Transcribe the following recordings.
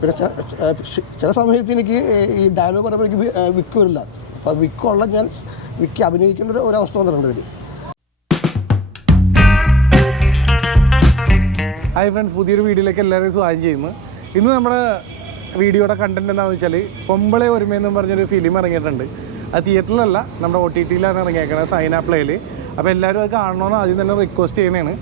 പിന്നെ ചില സമയത്ത് എനിക്ക് ഈ ഡയലോഗ് പറയുമ്പോൾ എനിക്ക് വിക്ക് വരില്ല. അപ്പോൾ വിക്കുള്ള ഞാൻ വിക്ക് അഭിനയിക്കേണ്ട ഒരു അവസ്ഥ വന്നിട്ടുണ്ട് ഇതിൽ. ഹായ് ഫ്രണ്ട്സ്, പുതിയൊരു വീഡിയോയിലേക്ക് എല്ലാവരെയും സ്വാഗതം ചെയ്യുന്നു. ഇന്ന് നമ്മുടെ വീഡിയോയുടെ കണ്ടൻറ്റ് എന്താണെന്ന് വെച്ചാൽ പൊമ്പളെ ഒരുമയെന്നും പറഞ്ഞൊരു ഫിലിം ഇറങ്ങിയിട്ടുണ്ട്. അത് തിയേറ്ററിലല്ല, നമ്മുടെ OTT-ലാണ് ഇറങ്ങിയേക്കുന്നത്, സൈന പ്ലേയിൽ. അപ്പോൾ എല്ലാവരും അത് കാണണമെന്ന് ആദ്യം തന്നെ റിക്വസ്റ്റ് ചെയ്യുന്നതാണ്.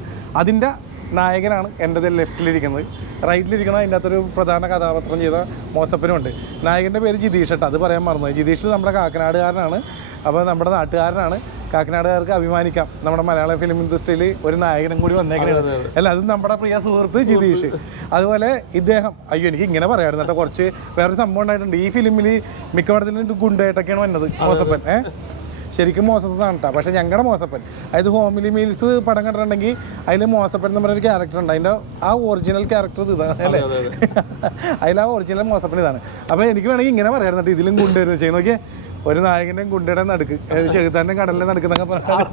അതിൻ്റെ നായകനാണ് എൻ്റെ ലെഫ്റ്റിലിരിക്കുന്നത്. റൈറ്റിലിരിക്കണം അതിൻ്റെ അകത്തൊരു പ്രധാന കഥാപാത്രം ചെയ്ത മോസപ്പനുണ്ട്. നായകൻ്റെ പേര് ജിതീഷ് കേട്ടോ, അത് പറയാൻ മറന്നു. ജിതീഷ് നമ്മുടെ കാക്കനാടുകാരനാണ്. അപ്പോൾ നമ്മുടെ നാട്ടുകാരനാണ്. കാക്കനാടുകാർക്ക് അഭിമാനിക്കാം, നമ്മുടെ മലയാളം ഫിലിം ഇൻഡസ്ട്രിയിൽ ഒരു നായകനും കൂടി വന്നേക്കുന്നത് അല്ല, അതും നമ്മുടെ പ്രിയ സുഹൃത്ത് ജിതീഷ്. അതുപോലെ ഇദ്ദേഹം, അയ്യോ എനിക്ക് ഇങ്ങനെ പറയാമായിരുന്നു കേട്ടോ, കുറച്ച് വേറൊരു സംഭവം ഉണ്ടായിട്ടുണ്ട്. ഈ ഫിലിമിൽ മിക്കവാറും ഗുണ്ടായിട്ടൊക്കെയാണ് വന്നത് മോസപ്പൻ. ശരിക്കും മോസപ്പനാണ് കേട്ടോ, പക്ഷേ ഞങ്ങളുടെ മോസപ്പൻ, അതായത് ഹോമിലി മീൽസ് പടം കണ്ടിട്ടുണ്ടെങ്കിൽ അതിൽ മോസപ്പൻ എന്ന് പറഞ്ഞൊരു ക്യാരക്ടർ ഉണ്ട്. അതിൻ്റെ ആ ഒറിജിനൽ ക്യാരക്ടർ ഇതാണ് അല്ലേ, അതിൽ ആ ഒറിജിനൽ മോസപ്പൻ ഇതാണ്. അപ്പോൾ എനിക്ക് വേണമെങ്കിൽ ഇങ്ങനെ പറയാമായിരുന്നു കേട്ടോ, ഇതിലും ഗുണ്ടായിരുന്നു ചെയ്ത് നോക്കിയേ, ഒരു നായകൻ്റെയും ഗുണ്ടയുടെ നടുക്ക്, ചെകുത്താൻ്റെയും കടലിൻ്റെ നടുക്കുന്നൊക്കെ പറഞ്ഞാൽ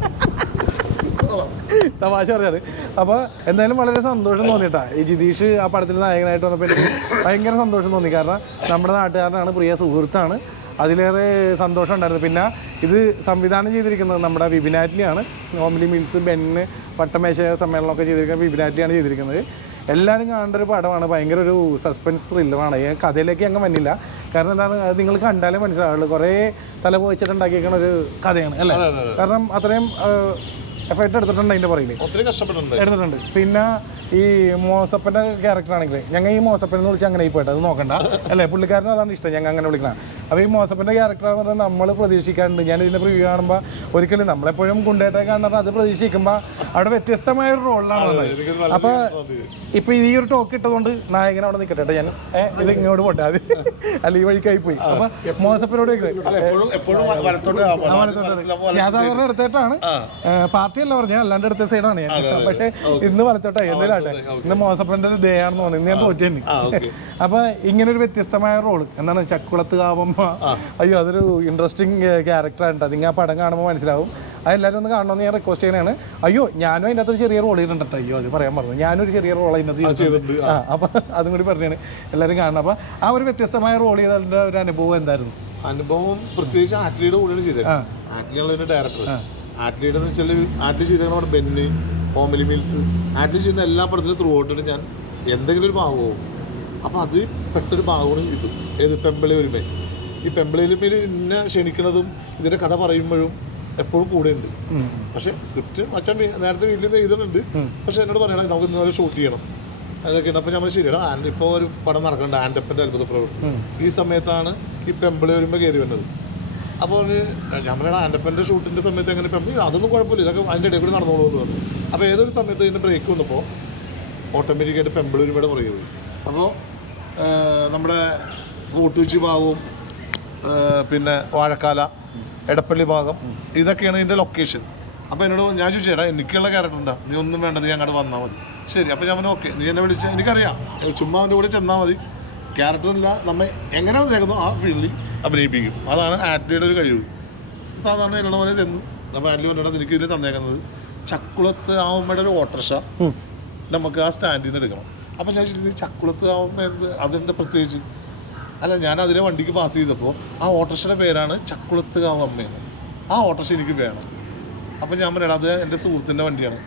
തമാശ പറഞ്ഞത്. അപ്പോൾ എന്തായാലും വളരെ സന്തോഷം തോന്നിയിട്ടാ ഈ ജിതീഷ് ആ പടത്തിൽ നായകനായിട്ട് വന്നപ്പോൾ എനിക്ക് ഭയങ്കര സന്തോഷം തോന്നി. കാരണം നമ്മുടെ നാട്ടുകാരനാണ്, പ്രിയ സുഹൃത്താണ്, അതിലേറെ സന്തോഷം ഉണ്ടായിരുന്നു. പിന്നെ ഇത് സംവിധാനം ചെയ്തിരിക്കുന്നത് നമ്മുടെ വിപിനാറ്റ്ലിയാണ്. ഹോംലി മീൽസ്, ബെന്ന്, പട്ടമേശ സമ്മേളനമൊക്കെ ചെയ്തിരിക്കുന്നത് വിപിനാറ്റ്ലിയാണ് ചെയ്തിരിക്കുന്നത്. എല്ലാവരും കാണേണ്ട ഒരു പടമാണ്. ഭയങ്കര ഒരു സസ്പെൻസ് ത്രില്ലറാണ്. കഥയിലേക്ക് അങ്ങ് വന്നില്ല, കാരണം എന്താണ്, അത് നിങ്ങൾ കണ്ടാലേ മനസ്സിലാവുള്ളൂ. കുറേ തല പോയിച്ചിട്ടുണ്ടാക്കിയേക്കണ ഒരു കഥയാണ് അല്ലേ, കാരണം അത്രയും എഫേർട്ട് എടുത്തിട്ടുണ്ട് അതിൻ്റെ പുറകിൽ, ഒത്തിരി എടുത്തിട്ടുണ്ട്. പിന്നെ ഈ മോസപ്പൻ്റെ ക്യാരക്ടറാണെങ്കിൽ ഞങ്ങൾ ഈ മോസപ്പൻ എന്ന് വിളിച്ച് അങ്ങനെ പോയിട്ട് അത് നോക്കണ്ട അല്ലേ, പുള്ളിക്കാരനും അതാണ് ഇഷ്ടം, ഞങ്ങൾ അങ്ങനെ വിളിക്കണം. അപ്പോൾ ഈ മോസപ്പൻ്റെ ക്യാരക്ടറാന്ന് പറഞ്ഞാൽ നമ്മൾ പ്രതീക്ഷിക്കാറുണ്ട്. ഞാൻ ഇതിൻ്റെ പ്രിവ്യൂ കാണുമ്പോൾ ഒരിക്കലും നമ്മളെപ്പോഴും ഗുണ്ടേട്ടൊക്കെ കാണുന്നത് അത് പ്രതീക്ഷിക്കുമ്പോൾ അവിടെ വ്യത്യസ്തമായൊരു റോളിലാണ് വന്നത്. അപ്പോൾ ഇപ്പോൾ ഈ ഒരു ടോക്ക് ഇട്ടതുകൊണ്ട് നായകൻ അവിടെ നിൽക്കട്ടെ, ഞാൻ ഇത് ഇങ്ങോട്ട് പോട്ടെ, അത് അല്ല ഈ വഴിക്കായി പോയി. അപ്പോൾ മോസപ്പനോട് ഞാൻ സാധാരണ എടുത്തിട്ടാണ്, പാർട്ടിയല്ല പറഞ്ഞാൽ അല്ലാണ്ട് എടുത്ത സൈഡാണ് ഞാൻ, പക്ഷേ ഇന്ന് വലത്തോട്ടെ എന്തെങ്കിലും ആട്ടെ, ഇന്ന് മോസപ്പൻ്റെ ഒരു ഡേ ആണെന്ന് തോന്നുന്നു, ഇന്ന് ഞാൻ തോറ്റേന്. അപ്പോൾ ഇങ്ങനൊരു വ്യത്യസ്തമായ റോള് എന്താണ്, ചക്കുളത്ത് കാവുമ്പ, അയ്യോ അതൊരു ഇൻട്രസ്റ്റിംഗ് ക്യാരക്ടറാണ്. അതിങ്ങനെ ആ പടം കാണുമ്പോൾ മനസ്സിലാവും. അതെല്ലാവരും ഒന്ന് കാണണമെന്ന് ഞാൻ റിക്വസ്റ്റ് ചെയ്യുന്നതാണ്. അയ്യോ ഞാനും അതിൻ്റെ അകത്തൊരു ചെറിയ റോൾ ചെയ്തിട്ടുണ്ട് കേട്ടോ, അയ്യോ അത് പറയാൻ പറഞ്ഞു, ഞാനൊരു ചെറിയ റോൾ അതിനകത്ത് ചെയ്തിട്ടുണ്ട്. അപ്പോൾ അതും കൂടി പറഞ്ഞാണ് എല്ലാവരും കാണണം. അപ്പോൾ ആ ഒരു വ്യത്യസ്തമായ റോൾ ചെയ്തതിൻ്റെ ഒരു അനുഭവം എന്തായിരുന്നു? അനുഭവം പ്രത്യേകിച്ച് ആറ്റ്ലിയുടെ കൂടെയാണ് ചെയ്തത്. ആറ്റ്ലിയുള്ള ഡയറക്ടർ, ആറ്റ്ലിയുടെ എന്ന് വെച്ചാൽ ആറ്റ്ലി ചെയ്ത നമ്മുടെ ബെന്നി, ഹോംലി മീൽസ്, ആറ്റ്ലി ചെയ്യുന്ന എല്ലാ പടത്തിലും ത്രൂ ഔട്ടിട്ട് ഞാൻ എന്തെങ്കിലും ഒരു ഭാഗവും. അപ്പോൾ അത് പെട്ടൊരു ഭാഗമാണ് ഇത്, ഏത് പെമ്പിളി ഒരുമ. ഈ പെമ്പിളി ഒരുമയിൽ എന്നെ ക്ഷണിക്കുന്നതും ഇതിൻ്റെ കഥ പറയുമ്പോഴും എപ്പോഴും കൂടെ ഉണ്ട്. പക്ഷേ സ്ക്രിപ്റ്റ് അച്ഛൻ നേരത്തെ വീട്ടിൽ നിന്ന് എഴുതുന്നുണ്ട്, പക്ഷെ എന്നോട് പറയണം നമുക്ക് ഇന്നലെ ഷൂട്ട് ചെയ്യണം അതൊക്കെയുണ്ട്. അപ്പോൾ നമ്മൾ ശരിയാണ്, ഇപ്പോൾ ഒരു പടം നടക്കുന്നുണ്ട് ആൻ്റപ്പൻ്റെ അത്ഭുത പ്രവൃത്തി, ഈ സമയത്താണ് ഈ പെമ്പിളി വരുമ്പോൾ കയറി വരുന്നത്. അപ്പോൾ ഞമ്മളുടെ ആൻ്റപ്പൻ്റെ ഷൂട്ടിൻ്റെ സമയത്ത് എങ്ങനെ പെമ്പിളി അതൊന്നും കുഴപ്പമില്ല, ഇതൊക്കെ അതിൻ്റെ ഇടയിൽ കൂടി നടന്നോളൂ എന്ന് പറഞ്ഞു. അപ്പോൾ ഏതൊരു സമയത്ത് ഇതിൻ്റെ ബ്രേക്ക് വന്നപ്പോൾ ഓട്ടോമാറ്റിക്കായിട്ട് പെമ്പിളി ഒരുമയുടെ പുറകെ പോയി. അപ്പോൾ നമ്മുടെ ഫോർട്ടുച്ചി ഭാഗവും പിന്നെ വാഴക്കാല, എടപ്പള്ളി ഭാഗം, ഇതൊക്കെയാണ് ഇതിൻ്റെ ലൊക്കേഷൻ. അപ്പോൾ എന്നോട് ഞാൻ ചോദിച്ചേടാ എനിക്കുള്ള ക്യാരക്ടർ ഉണ്ടാ, നീ ഒന്നും വേണ്ട, നീ അങ്ങോട്ട് വന്നാൽ മതി. ശരി, അപ്പോൾ ഞാൻ പറഞ്ഞു ഓക്കെ, നീ എന്നെ വിളിച്ച് എനിക്കറിയാം, ചുമ്മാ അവൻ്റെ കൂടെ ചെന്നാൽ മതി, ക്യാരക്ടറില്ല നമ്മെ എങ്ങനെ വന്നേക്കുന്നു ആ ഫീൽഡിൽ അഭിനയിപ്പിക്കും. അതാണ് ആറ്റ്ലിയുടെ ഒരു കഴിവ്. സാധാരണ എല്ലാ പോലെ ചെന്നു. അപ്പോൾ ആറ്റ്ലി പറഞ്ഞാൽ എനിക്ക് ഇതിൽ തന്നേക്കുന്നത് ചക്കുളത്ത് ആവുമ്പോഴേ ഒരു ഓട്ടർഷ നമുക്ക് ആ സ്റ്റാൻഡിൽ നിന്ന് എടുക്കണം. അപ്പോൾ ഞാൻ ചക്കുളത്ത് ആവുമ്പോൾ എന്ത് അതെന്താ പ്രത്യേകിച്ച്, അല്ല ഞാൻ അതിലെ വണ്ടിക്ക് പാസ് ചെയ്തപ്പോൾ ആ ഓട്ടോറിക്ഷയുടെ പേരാണ് ചക്കുളത്ത് കാവമ്മയെന്ന്, ആ ഓട്ടോറിക്ഷ എനിക്ക് വേണം. അപ്പോൾ ഞാൻ പറയാം അത് എൻ്റെ സുഹൃത്തിൻ്റെ വണ്ടിയാണ്.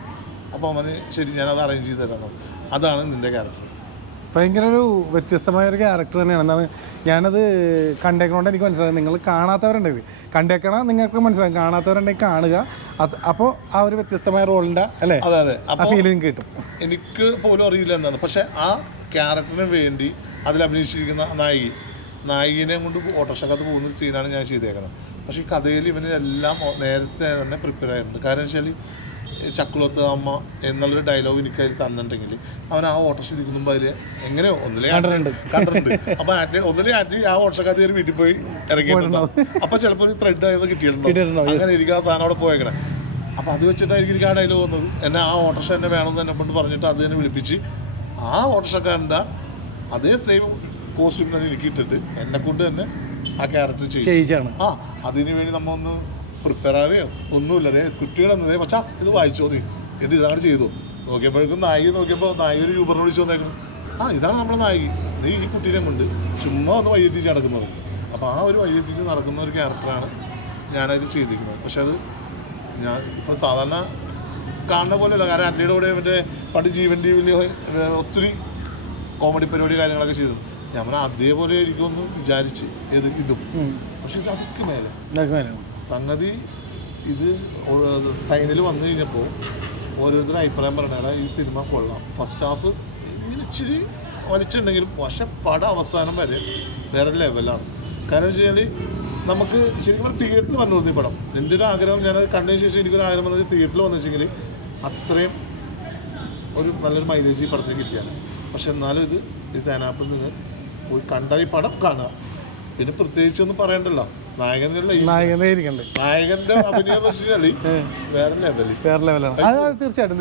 അപ്പോൾ അവന് ശരി ഞാനത് അറേഞ്ച് ചെയ്ത് തരാം. അതാണ് നിൻ്റെ ക്യാരക്ടർ. ഭയങ്കര ഒരു വ്യത്യസ്തമായൊരു ക്യാരക്ടർ തന്നെയാണ്. എന്താണ് ഞാനത് കണ്ടേക്കണോണ്ട് എനിക്ക് മനസ്സിലായി. നിങ്ങൾ കാണാത്തവരുണ്ടെങ്കിൽ കണ്ടേക്കണം, നിങ്ങൾക്ക് മനസ്സിലാകും. കാണാത്തവരുണ്ടെങ്കിൽ കാണുക. അപ്പോൾ ആ ഒരു വ്യത്യസ്തമായ റോളിൻ്റെ അല്ലേ, അതെ അതെ, ആ ഫീലിംഗ് കിട്ടും. എനിക്ക് പോലും അറിയില്ല എന്താണ്, പക്ഷേ ആ ക്യാരക്ടറിന് വേണ്ടി അതിൽ അഭിനയിച്ചിരിക്കുന്ന നായികനെ കൊണ്ട് ഓട്ടോറിക്ഷക്കകത്ത് പോകുന്ന സീനാണ് ഞാൻ ചെയ്തേക്കുന്നത്. പക്ഷേ ഈ കഥയിൽ ഇവന് എല്ലാം നേരത്തെ തന്നെ പ്രിപ്പയർ ആയിട്ടുണ്ട്. കാരണം വെച്ചാൽ ചക്കുളത്ത് അമ്മ എന്നുള്ളൊരു ഡയലോഗ് എനിക്ക് അതിൽ തന്നിട്ടുണ്ടെങ്കിൽ അവൻ ആ ഓട്ടോറിക്ഷ ഇരിക്കുമ്പോൾ അതിൽ എങ്ങനെയോ ഒന്നിലേ കണ്ടിട്ടുണ്ട്. അപ്പോൾ ഒന്നിലേ ആ ഓട്ടോറിക്ഷക്കകത്ത് കയറി വീട്ടിൽ പോയി ഇറങ്ങിയിട്ടുണ്ടാവും. അപ്പോൾ ചിലപ്പോൾ ഒരു ത്രെഡ് ആയത് കിട്ടിയിട്ടുണ്ടാവും. അങ്ങനെ എനിക്ക് ആ സാധനം അവിടെ പോയേക്കണേ. അപ്പോൾ അത് വെച്ചിട്ടായിരിക്കും എനിക്ക് ആ ഡയലോഗ് വന്നത്. എന്നെ ആ ഓട്ടോറിക്ഷ എന്നെ വേണമെന്ന് എന്നെ കൊണ്ട് പറഞ്ഞിട്ട് അത് തന്നെ വിളിപ്പിച്ച് ആ ഓട്ടോറിക്ഷക്കാരൻ്റെ അതേ സെയിം കോസ്റ്റ്യൂം തന്നെ എനിക്ക് ഇട്ടിട്ട് എന്നെ കൊണ്ട് തന്നെ ആ ക്യാരക്ടർ ചെയ്യിച്ചാണ്. അതിനു വേണ്ടി നമ്മ ഒന്ന് പ്രിപ്പയർ ആവുകയോ ഒന്നുമില്ല. അതേ സ്ക്രിപ്റ്റുകൾ എന്നതേ പക്ഷേ ഇത് വായിച്ചോ നീ എന്നിട്ട് ഇതാണ് ചെയ്തു നോക്കിയപ്പോഴേക്കും നായിക നോക്കിയപ്പോൾ നായിക ഒരു യൂബറിനെ വിളിച്ച് വന്നേക്കണം. ഇതാണ് നമ്മുടെ നായിക, നീ ഈ കുട്ടീനെ കൊണ്ട് ചുമ്മാ ഒന്ന് വഴിയെത്തിച്ച് നടക്കുന്നത്. അപ്പോൾ ആ ഒരു വഴിയെത്തിച്ച് നടക്കുന്ന ഒരു ക്യാരക്ടറാണ് ഞാനതിൽ ചെയ്തിരിക്കുന്നത്. പക്ഷെ അത് ഞാൻ ഇപ്പോൾ സാധാരണ കാണുന്ന പോലെയല്ല. കാരണം ആന്റണിയുടെ കൂടെ മറ്റേ പണ്ട് ജീവൻ ടി വിയിൽ ഒത്തിരി കോമഡി പരിപാടി കാര്യങ്ങളൊക്കെ ചെയ്തു. ഞാൻ പറഞ്ഞാൽ അതേപോലെ എനിക്കൊന്ന് വിചാരിച്ച് ഇതും. പക്ഷെ ഇത് അതൊക്കെ മേലെ സംഗതി. ഇത് സൈനിൽ വന്നു കഴിഞ്ഞപ്പോൾ ഓരോരുത്തരും അഭിപ്രായം പറഞ്ഞാൽ ഈ സിനിമ കൊള്ളാം, ഫസ്റ്റ് ഹാഫ് ഇങ്ങനെ ഇച്ചിരി വലിച്ചിട്ടുണ്ടെങ്കിലും പക്ഷെ പടം അവസാനം വരെ വേറെ ലെവലാണ്. കാരണം വെച്ച് കഴിഞ്ഞാൽ നമുക്ക് ശരിക്കും പറഞ്ഞാൽ തിയേറ്ററിൽ വന്നു ഈ പടം. എൻ്റെ ഒരു ആഗ്രഹം, ഞാനത് കണ്ടതിന് ശേഷം എനിക്കൊരു ആഗ്രഹം വന്നത് തിയേറ്ററിൽ വന്നു വെച്ചെങ്കിൽ അത്രയും ഒരു നല്ലൊരു മൈലേജ് ഈ പടത്തിന് കിട്ടിയാണ്. പക്ഷെ എന്നാലും ഇത് ഈ സൈനാപ്പിൽ നിന്ന് പോയി കണ്ടാൽ ഈ പടം കാണുക. പിന്നെ പ്രത്യേകിച്ചൊന്നും പറയണ്ടല്ലോ, നായകന്റെ അഭിനയം എന്ന് വെച്ചാൽ വേറെ ലെവലാണ്. തീർച്ചയായിട്ടും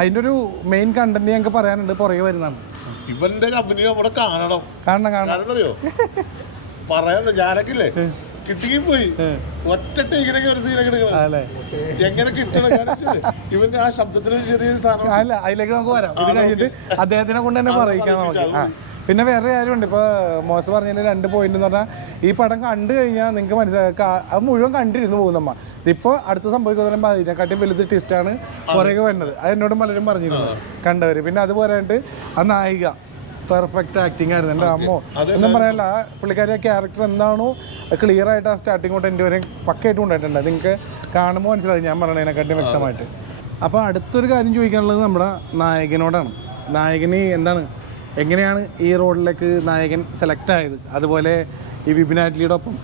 അതിന്റെ ഒരു മെയിൻ കണ്ടന്റ് ഞങ്ങൾക്ക് പറയാനുണ്ട്, പുറകെ വരുന്നതാണ്. ഇവന്റെ അഭിനയം അവിടെ കാണണം. അറിയോ പറയാനുണ്ട്. ഞാനൊക്കെ ഇല്ലേ കിട്ടിയും പോയി ഒറ്റ ടേക്കിനൊക്കെ ഒരു സീനൊക്കെ എടുക്കണം. എങ്ങനെ കിട്ടണം ഇവന്റെ ആ ശബ്ദത്തിന് ചെറിയ സ്ഥാനം. അല്ല, അതിലേക്ക് നമുക്ക് വരാം. ഇത് കഴിഞ്ഞിട്ട് അദ്ദേഹത്തിനെ കൊണ്ട് തന്നെ പറയിക്കാം നമുക്ക്. പിന്നെ വേറെ കാര്യമുണ്ട്. ഇപ്പോൾ മോശം പറഞ്ഞതിൽ 2 പോയിന്റ് എന്ന് പറഞ്ഞാൽ, ഈ പടം കണ്ടു കഴിഞ്ഞാൽ നിങ്ങൾക്ക് മനസ്സിലാക്കാം അത് മുഴുവൻ കണ്ടിരുന്ന് പോകുന്നമ്മ. ഇതിപ്പോൾ അടുത്ത് സംഭവിക്കുന്ന ഇതിനെക്കാട്ടിയും വലുത് ട്വിസ്റ്റാണ് പുറകെ വരുന്നത്. അത് എന്നോടും പലരും പറഞ്ഞിരുന്നു കണ്ടവർ. പിന്നെ അത് പോരാണ്ട് ആ നായിക പെർഫെക്റ്റ് ആക്ടിങ് ആയിരുന്നു. എൻ്റെ അമ്മോ ഒന്നും പറയാനില്ല. ആ പുള്ളിക്കാരി ആ ക്യാരക്ടർ എന്താണോ ക്ലിയർ ആയിട്ട് ആ സ്റ്റാർട്ടിങ് തൊട്ട് എൻ്റെ വരെ പക്കയായിട്ട് കൊണ്ടായിട്ടുണ്ട്. നിങ്ങൾക്ക് കാണുമ്പോൾ മനസ്സിലായി ഞാൻ പറയണതിനെക്കാട്ടിയും വ്യക്തമായിട്ട്. അപ്പോൾ അടുത്തൊരു കാര്യം ചോദിക്കാനുള്ളത് നമ്മുടെ നായകനോടാണ്. നായകന് എന്താണ്, എങ്ങനെയാണ് ഈ റോഡിലേക്ക് നായകൻ സെലക്ട് ആയത്? അതുപോലെ ഈ വിപിൻ ആറ്റ്ലിയുടെ ഒപ്പം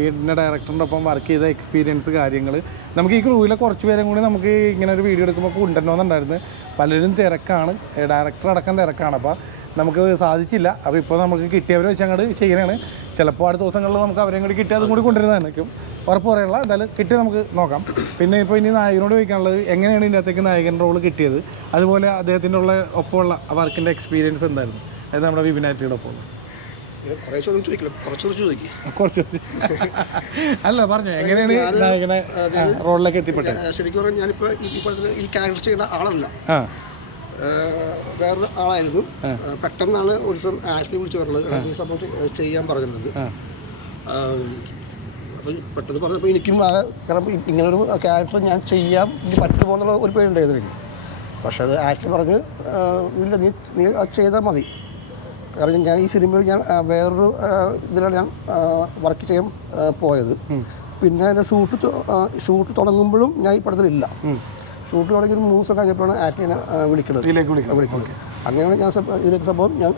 ഈ ഡയറക്ടറിൻ്റെ ഒപ്പം വർക്ക് ചെയ്ത എക്സ്പീരിയൻസ് കാര്യങ്ങൾ നമുക്ക് ഈ ക്രൂവിലെ കുറച്ച് പേരും കൂടി നമുക്ക് ഇങ്ങനെ ഒരു വീഡിയോ എടുക്കുമ്പോൾ കൊണ്ടുവരണമെന്നുണ്ടായിരുന്നു. പലരും തിരക്കാണ്, ഡയറക്ടർ അടക്കം തിരക്കാണ്. അപ്പോൾ നമുക്ക് സാധിച്ചില്ല. അപ്പോൾ ഇപ്പോൾ നമുക്ക് കിട്ടിയവരെ വെച്ച് അങ്ങോട്ട് ചെയ്യണതാണ്. ചിലപ്പോൾ അടുത്ത ദിവസങ്ങളിൽ നമുക്ക് അവരെയും കൂടി കിട്ടി അതും കൂടി കൊണ്ടുവരുന്നതായിരിക്കും. ഉറപ്പ് പറയുള്ള എന്തായാലും കിട്ടി നമുക്ക് നോക്കാം. പിന്നെ ഇപ്പോൾ ഇനി നായകനോട് ചോദിക്കാനുള്ളത്, എങ്ങനെയാണ് ഇതിൻ്റെ അകത്തേക്ക് നായകൻ റോൾ കിട്ടിയത്? അതുപോലെ അദ്ദേഹത്തിൻ്റെ ഒപ്പമുള്ള വർക്കിൻ്റെ എക്സ്പീരിയൻസ് എന്തായിരുന്നു? അതായത് നമ്മുടെ വിപിൻ ആറ്റ്ലിയുടെ ഒപ്പം. കുറച്ച് അല്ല പറഞ്ഞു, എങ്ങനെയാണ് നായകനെ റോളിലേക്ക് എത്തിപ്പെട്ടത്? ശരിക്കും പറഞ്ഞാൽ ഞാനിപ്പോൾ ഈ ക്യാരക്ടർ ചെയ്യുന്ന ആളല്ല, വേറൊരു ആളായിരുന്നു. പെട്ടെന്നാണ് ഒരു ദിവസം ആഷ്ലി വിളിച്ച് പറഞ്ഞത് ഈ സംഭവം ചെയ്യാൻ പറഞ്ഞിരുന്നത്. അപ്പോൾ പെട്ടെന്ന് പറഞ്ഞപ്പോൾ എനിക്കും കാരണം ഇങ്ങനൊരു ക്യാരക്ടർ ഞാൻ ചെയ്യാൻ എനിക്ക് പറ്റുമോ എന്നുള്ള ഒരു പേരുണ്ടായിരുന്നു എനിക്ക്. പക്ഷെ അത് ആഷ്ലി പറഞ്ഞ് ഇല്ല, നീ അത് ചെയ്താൽ മതി. കാരണം ഞാൻ ഈ സിനിമയിൽ ഞാൻ വേറൊരു ഇതിലാണ് ഞാൻ വർക്ക് ചെയ്യാൻ പോയത്. പിന്നെ അതിൻ്റെ ഷൂട്ട് തുടങ്ങുമ്പോഴും ഞാൻ ഈ പടത്തിലില്ല. ഷൂട്ട് തുടങ്ങി ഒരു 3 ദിവസം കഴിഞ്ഞപ്പോഴാണ് ആറ്റ്ലിനെ വിളിക്കുന്നത്. അങ്ങനെയാണ് ഞാൻ ഇതിലേക്ക് സംഭവം ഞാൻ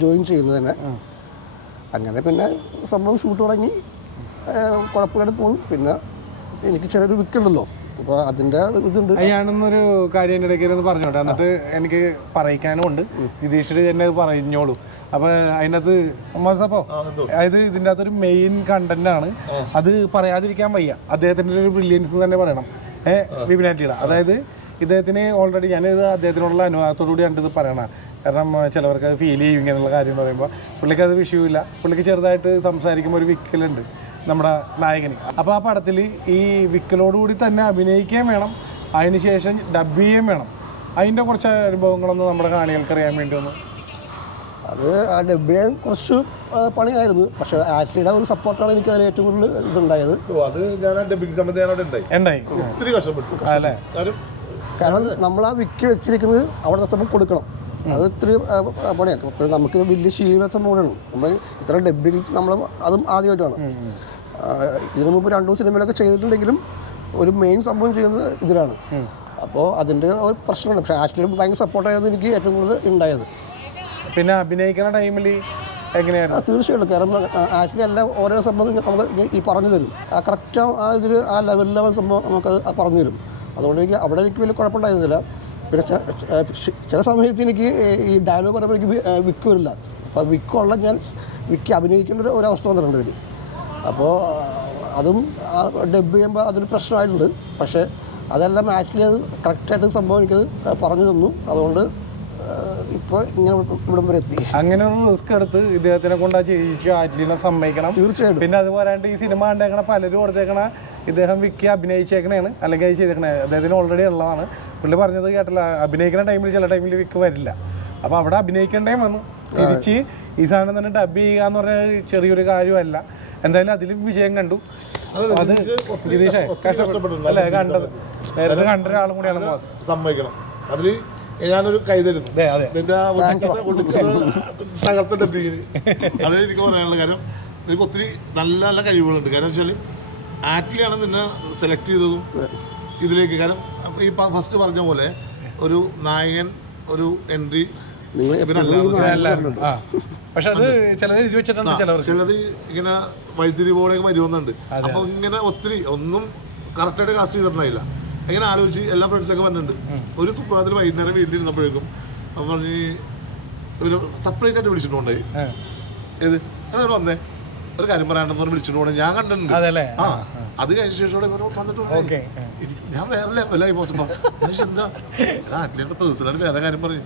ജോയിൻ ചെയ്യുന്നത് തന്നെ. അങ്ങനെ പിന്നെ സംഭവം ഷൂട്ട് തുടങ്ങി കുഴപ്പമില്ലാതെ പോകും. പിന്നെ എനിക്ക് ചെറിയൊരു വിക്കുണ്ടല്ലോ, അപ്പോൾ അതിൻ്റെ ഇതുണ്ട്. ഞാനൊന്നൊരു കാര്യം എൻ്റെ ഇടയ്ക്ക് പറഞ്ഞോട്ടെ, എന്നിട്ട് എനിക്ക് പറയിക്കാനും ഉണ്ട്. നിതീഷിൽ തന്നെ പറഞ്ഞോളൂ. അപ്പോൾ അതിനകത്ത് അപ്പോൾ അതായത് ഇതിൻ്റെ അകത്തൊരു മെയിൻ കണ്ടന്റാണ്, അത് പറയാതിരിക്കാൻ വയ്യ. അദ്ദേഹത്തിൻ്റെ ഒരു ബ്രില്യൻസ് തന്നെ പറയണം. വിപിൻ ആറ്റ്ലിയുടെ അതായത് ഇദ്ദേഹത്തിന് ഓൾറെഡി ഞാനിത് അദ്ദേഹത്തിനോടുള്ള അനുഭവത്തോടുകൂടി കണ്ടത് പറയണം. കാരണം ചിലവർക്ക് അത് ഫീൽ ചെയ്യും ഇങ്ങനെയുള്ള കാര്യം പറയുമ്പോൾ. പുള്ളിക്ക് അത് വിഷയമില്ല. പുള്ളിക്ക് ചെറുതായിട്ട് സംസാരിക്കുമ്പോൾ ഒരു വിക്കലുണ്ട് നമ്മുടെ നായകന്. അപ്പോൾ ആ പടത്തിൽ ഈ വിക്കലോടുകൂടി തന്നെ അഭിനയിക്കുകയും വേണം, അതിനുശേഷം ഡബ് ചെയ്യുകയും വേണം. അതിൻ്റെ കുറച്ച് അനുഭവങ്ങളൊന്നും നമ്മുടെ കാണികൾക്ക് അറിയാൻ വേണ്ടി ഒന്ന്. അത് ആ ഡബ് ചെയ്യാൻ കുറച്ച് പണിയായിരുന്നു. പക്ഷേ ആറ്റ്ലിയുടെ ഒരു സപ്പോർട്ടാണ് എനിക്ക് അതിൽ ഏറ്റവും കൂടുതൽ ഇതുണ്ടായത്. അത് ഞാൻ ഡബിങ് സംബന്ധിച്ച് ഒത്തിരി കഷ്ടപ്പെട്ടു അല്ലേ. കാരണം നമ്മൾ ആ വിക്കി വെച്ചിരിക്കുന്നത് അവിടെ സംഭവം കൊടുക്കണം. അത് ഇത്തിരി പണിയാണ്. അപ്പോൾ നമുക്ക് വലിയ ശീല സംഭവമാണ്. നമ്മൾ ഇത്ര ഡബിങ് നമ്മൾ അതും ആദ്യമായിട്ടാണ്. ഇതിനു മുമ്പ് 2 സിനിമയിലൊക്കെ ചെയ്തിട്ടുണ്ടെങ്കിലും ഒരു മെയിൻ സംഭവം ചെയ്യുന്നത് ഇതിലാണ്. അപ്പോൾ അതിൻ്റെ ഒരു പ്രശ്നമുണ്ട്. പക്ഷേ ആറ്റ്ലി ഭയങ്കര സപ്പോർട്ടായിരുന്നു എനിക്ക് ഏറ്റവും കൂടുതൽ ഉണ്ടായത്. പിന്നെ അഭിനയിക്കുന്ന ടൈമിൽ എങ്ങനെയാണ്? തീർച്ചയായിട്ടും. കാരണം ആക്ച്വലി എല്ലാം ഓരോ സംഭവം നമുക്ക് ഈ പറഞ്ഞു തരും. ആ കറക്റ്റ് ആ ഇതിൽ ആ ലെവൽ സംഭവം നമുക്കത് പറഞ്ഞു തരും. അതുകൊണ്ട് എനിക്ക് അവിടെ എനിക്ക് വലിയ കുഴപ്പമുണ്ടായിരുന്നില്ല. പിന്നെ ചില സമയത്ത് എനിക്ക് ഈ ഡയലോഗ് പറയുമ്പോൾ എനിക്ക് വിക്ക് വരില്ല. അപ്പോൾ വിക്കുള്ള ഞാൻ വിക്ക് അഭിനയിക്കേണ്ട ഒരു അവസ്ഥ വന്നിട്ടുണ്ട് ഇതിൽ. അപ്പോൾ അതും ഡബ് ചെയ്യുമ്പോൾ അതൊരു പ്രശ്നമായിട്ടുണ്ട്. പക്ഷേ അതെല്ലാം ആക്ച്വലി അത് കറക്റ്റായിട്ട് സംഭവം എനിക്കത് പറഞ്ഞു തന്നു. അതുകൊണ്ട് ഇപ്പോൾ ഇങ്ങനെ ഇവിടം വരെ എത്തി. അങ്ങനെ ഒരു റിസ്ക് എടുത്ത് ഇദ്ദേഹത്തിനെ കൊണ്ട് ആ ചെയ്യിച്ചു ആറ്റ്ലിനെ സമ്മതിക്കണം. തീർച്ചയായിട്ടും. പിന്നെ അത് പോരാണ്ട് ഈ സിനിമ കണ്ടേക്കണ പലരും കൊടുത്തേക്കണ ഇദ്ദേഹം വിക്കി അഭിനയിച്ചേക്കണേണ്, അല്ലെങ്കിൽ അത് ചെയ്തേക്കണേ അദ്ദേഹത്തിന് ഓൾറെഡി ഉള്ളതാണ്. പുള്ളി പറഞ്ഞത് കേട്ടില്ല, അഭിനയിക്കുന്ന ടൈമിൽ ചില ടൈമിൽ വിക്ക് വരില്ല. അപ്പോൾ അവിടെ അഭിനയിക്കേണ്ടേ വന്നു. തിരിച്ച് ഈ സാധനം തന്നെ ഡബ് ചെയ്യുക എന്ന് പറഞ്ഞാൽ ചെറിയൊരു കാര്യമല്ല. എന്തായാലും അതിലും വിജയം കണ്ടു. അത് ജിതീഷേ കഷ്ടപ്പെട്ടു അല്ലേ കണ്ടത്, നേരത്തെ കണ്ട ഒരാളും കൂടിയാണ്. സമ്മതിക്കണം, അതിൽ ഞാനൊരു കൈ തരുന്നു. നിന്റെ തകർത്ത ഡബിങ്ങിന് അതേ എനിക്ക് പറയാനുള്ള കാര്യം. നിനക്ക് ഒത്തിരി നല്ല നല്ല കഴിവുകളുണ്ട്. കാരണം വെച്ചാൽ ആറ്റ്ലിയാണ് നിന്നെ സെലക്ട് ചെയ്തതും ഇതിലേക്ക്. കാരണം ഈ ഫസ്റ്റ് പറഞ്ഞ പോലെ ഒരു നായകൻ ഒരു എൻട്രി പക്ഷെ അത് ചിലത് ഇങ്ങനെ വഴിത്തിരിവോടെയൊക്കെ വരുന്നുണ്ട്. അപ്പൊ ഇങ്ങനെ ഒത്തിരി ഒന്നും കറക്റ്റായിട്ട് കാസ്റ്റ് ചെയ്തിട്ടുണ്ടായില്ല. ഇങ്ങനെ ആലോചിച്ച് എല്ലാ ഫ്രണ്ട്സൊക്കെ വന്നിട്ടുണ്ട്. ഒരു സുപ്രഭാതത്തിൽ വൈകുന്നേരം വീട്ടിലിരുന്നപ്പോഴേക്കും അപ്പം പറഞ്ഞ് ഒരു സെപ്പറേറ്റ് ആയിട്ട് വിളിച്ചിട്ടുണ്ടായി. ഏത് എടാ വന്നേ ഒരു കാര്യം പറയാണ്ടെന്ന് പറഞ്ഞ് വിളിച്ചിട്ടുണ്ട്. ഞാൻ കണ്ടിട്ടുണ്ട്. ആ അത് കഴിഞ്ഞ ശേഷം വന്നിട്ടുണ്ട്. ഞാൻ വേറെ ലെവലായി പോസപ്പോ എന്താ നാട്ടിലെ പേഴ്സണായിട്ട് വേറെ കാര്യം പറയും.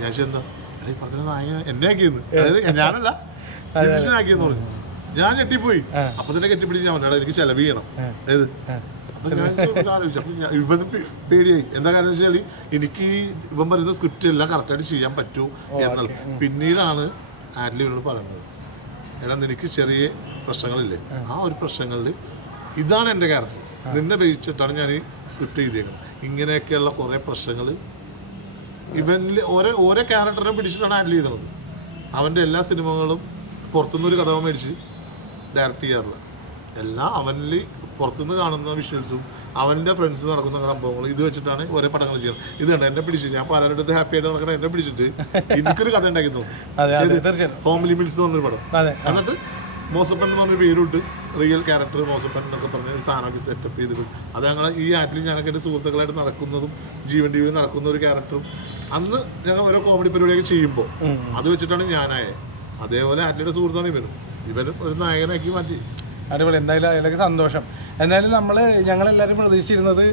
ഞാൻ എന്താ ഈ പറഞ്ഞ നായ എന്നെ ആക്കിയെന്ന്, അതായത് ഞാനല്ല ആക്കിയെന്ന് പറഞ്ഞു. ഞാൻ ഞെട്ടിപ്പോയി. അപ്പൊ തന്നെ കെട്ടിപ്പിടിച്ച് ഞാൻ വന്നാടാ എനിക്ക് ചെലവ് ചെയ്യണം. ഏത് അപ്പൊ ഞാൻ ആലോചിച്ചു. അപ്പൊ ഇവന് പേടിയായി. എന്താ കാരണം വെച്ചാൽ എനിക്ക് ഇവൻ പറയുന്ന സ്ക്രിപ്റ്റ് എല്ലാം കറക്റ്റായിട്ട് ചെയ്യാൻ പറ്റൂ എന്നുള്ളത്. പിന്നീടാണ് ആറ്റ്ലി ഇവനോട് പറയുന്നത്, എടാ നിനക്ക് ചെറിയ പ്രശ്നങ്ങളില്ലേ, ആ ഒരു പ്രശ്നങ്ങളിൽ ഇതാണ് എൻ്റെ ക്യാരക്ടർ, നിന്നെ ബേസിച്ചിട്ടാണ് ഞാൻ ഈ സ്ക്രിപ്റ്റ് ചെയ്തേക്കുന്നത്. ഇങ്ങനെയൊക്കെയുള്ള കുറേ പ്രശ്നങ്ങൾ ഇവനിൽ ഓരോ ക്യാരക്ടറിനെ പിടിച്ചിട്ടാണ് ഹാൻഡിൽ ചെയ്തത്. അവൻ്റെ എല്ലാ സിനിമകളും പുറത്തുനിന്നൊരു കഥ മേടിച്ച് ഡയറക്റ്റ് ചെയ്യാറില്ല. എല്ലാം അവനിൽ പുറത്തുനിന്ന് കാണുന്ന വിഷ്വൽസും അവൻ്റെ ഫ്രണ്ട്സ് നടക്കുന്ന സംഭവങ്ങളും ഇത് വെച്ചിട്ടാണ് ഓരോ പടങ്ങൾ ചെയ്യുന്നത്. ഇത് കണ്ട എന്നെ പിടിച്ച് ഞാൻ പലരുടെ അടുത്ത് ഹാപ്പി ആയിട്ട് നടക്കണം, എന്നെ പിടിച്ചിട്ട് എനിക്കൊരു കഥ ഉണ്ടാക്കി തോന്നുന്നു. ഹോംലി മിൽസ് എന്ന് പറഞ്ഞൊരു പടം. എന്നിട്ട് മോസപ്പൻ എന്ന് പറഞ്ഞൊരു പേരിട്ട് റിയൽ ക്യാരക്ടർ മോസപ്പൻ എന്നൊക്കെ പറഞ്ഞ ഒരു സാധനമൊക്കെ സെറ്റപ്പ് ചെയ്തിട്ടും അത് ഞങ്ങൾ ഈ ആറ്റിൽ ഞങ്ങൾക്ക് എൻ്റെ സുഹൃത്തുക്കളായിട്ട് നടക്കുന്നതും ജീവൻ ടി വിയിൽ നടക്കുന്ന ഒരു ക്യാരക്ടറും അന്ന് ഞങ്ങൾ ഓരോ കോമഡി പരിപാടിയൊക്കെ ചെയ്യുമ്പോൾ അത് വെച്ചിട്ടാണ് ഞാനായത്. അതേപോലെ ആറ്റിലിയുടെ സുഹൃത്താണ് ഇവനും ഒരു നായകനാക്കി മാറ്റി. അടിപൊളി. എന്തായാലും അതിലൊക്കെ സന്തോഷം. എന്തായാലും ഞങ്ങളെല്ലാവരും പ്രതീക്ഷിച്ചിരുന്നത്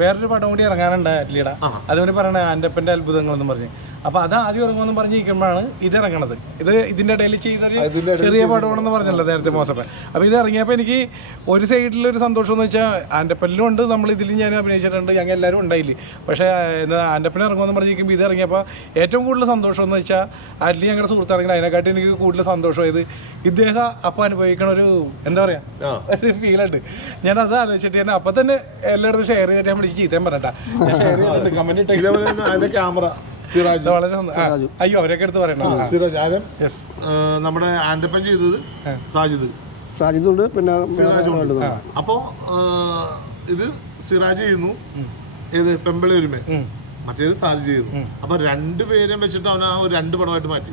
വേറൊരു പടം കൂടി ഇറങ്ങാനുണ്ട് ആറ്റ്ലിയുടെ. അതുകൊണ്ട് പറയണേ ആൻ്റപ്പൻ്റെ അത്ഭുതങ്ങളെന്ന് പറഞ്ഞ്. അപ്പോൾ അത് ആദ്യം ഇറങ്ങുമെന്ന് പറഞ്ഞിരിക്കുമ്പോഴാണ് ഇത് ഇറങ്ങണത്. ഇതിൻ്റെ ഇടയിൽ ചെയ്തൊരു ചെറിയ പടമാണെന്ന് പറഞ്ഞല്ലോ നേരത്തെ മോസപ്പൻ. അപ്പോൾ ഇത് ഇറങ്ങിയപ്പോൾ എനിക്ക് ഒരു സൈഡിലൊരു സന്തോഷം എന്ന് വെച്ചാൽ ആൻ്റപ്പനിലും ഉണ്ട്, നമ്മളിതിലും ഞാൻ അഭിനയിച്ചിട്ടുണ്ട്, ഞങ്ങൾ എല്ലാവരും ഉണ്ടായില്ലേ. പക്ഷേ ആൻ്റപ്പൻ ഇറങ്ങുമെന്ന് പറഞ്ഞിരിക്കുമ്പോൾ ഇത് ഇറങ്ങിയപ്പോൾ ഏറ്റവും കൂടുതൽ സന്തോഷം എന്ന് വെച്ചാൽ ആറ്റ്ലി ഞങ്ങളുടെ സുഹൃത്താണെങ്കിൽ അതിനെക്കാട്ടി എനിക്ക് കൂടുതൽ സന്തോഷമായത് ഇദ്ദേഹം അപ്പോൾ അനുഭവിക്കണ ഒരു എന്താ പറയുക ഒരു ഫീലുണ്ട്. ഞാൻ അത് ആലോചിച്ചിട്ട് ഞാൻ അപ്പം തന്നെ എല്ലായിടത്തും ഷെയർ ചെയ്തിട്ട് ഞാൻ വിളിച്ച് ചീത്തയും പറഞ്ഞാ ഞാൻ ഷെയർ ചെയ്തിട്ടുണ്ട് കമന്റ് ഇട്ടേക്ക്. ക്യാമറ അയ്യോ അവരൊക്കെ എടുത്ത് പറയണം. സിറാജ് നമ്മുടെ ആൻഡപ്പൻ ചെയ്തത് സാജിദ് ഉണ്ട്, പിന്നെ അപ്പോ ഇത് സിറാജ് ചെയ്യുന്നു, ഏത് പെമ്പിളി ഒരുമ, മറ്റേത് സാജിദ് ചെയ്യുന്നു. അപ്പൊ രണ്ടുപേരെയും വെച്ചിട്ട് അവൻ ആ ഒരു 2 പടമായിട്ട് മാറ്റി.